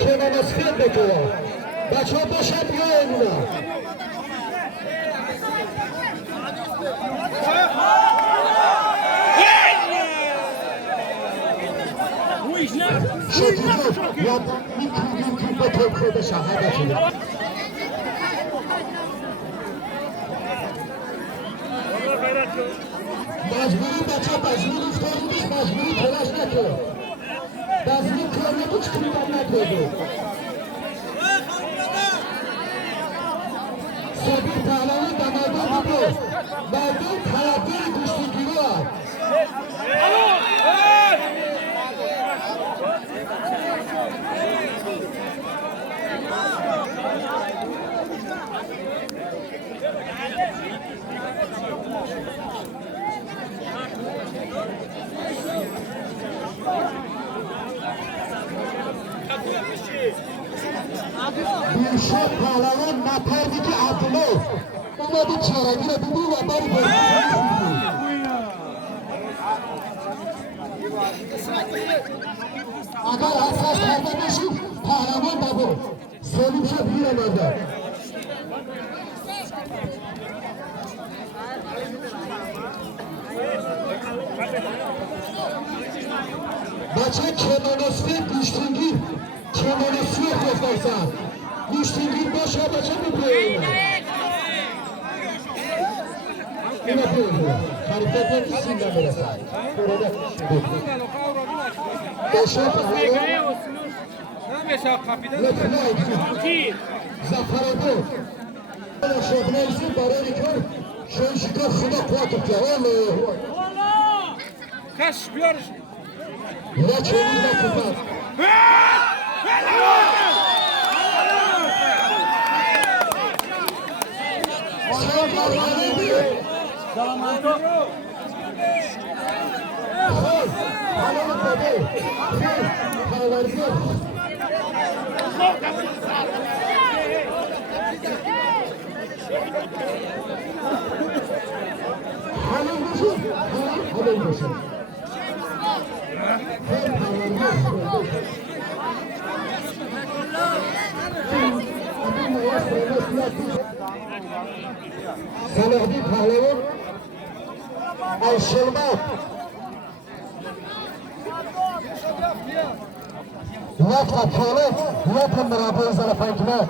کنار از خیل بکنم بچه ها باشم بیا ایمونا شکیفت یا میکنیم که به طور خود شهدتونه مجبوری بچه ها مجبوری افتاری نیست مجبوری تلاش نکن مجبوری کاری هیچ کنیدن نکرده سبیل پهلوی دماغان بود مردم طرفدار کشتیگیری هست بیشتر پهلوان نپردی که عبدالله اومده چرگی رو ببین و بری بری اگر حساس کرده بشید پهلوان بابا سلیم شد بیره مرده بچه کنانسفی گوشتینگیر کنانسفی خوفتایسن گوشتینگیر باشه بچه ببینیم اینا ببینیم خریفت نمیسیم نمیرسن باشه پهلوان زفرابو شغنایسی برای کار شوشکا خدا قواتو که کش بیارش نه چونی نکفت صلاح‌الدین پهلوان از شلمات وقت پهلوان وقت مرابط زرفانکمه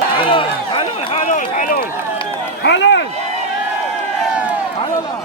حلال حلال حلال حلال حلال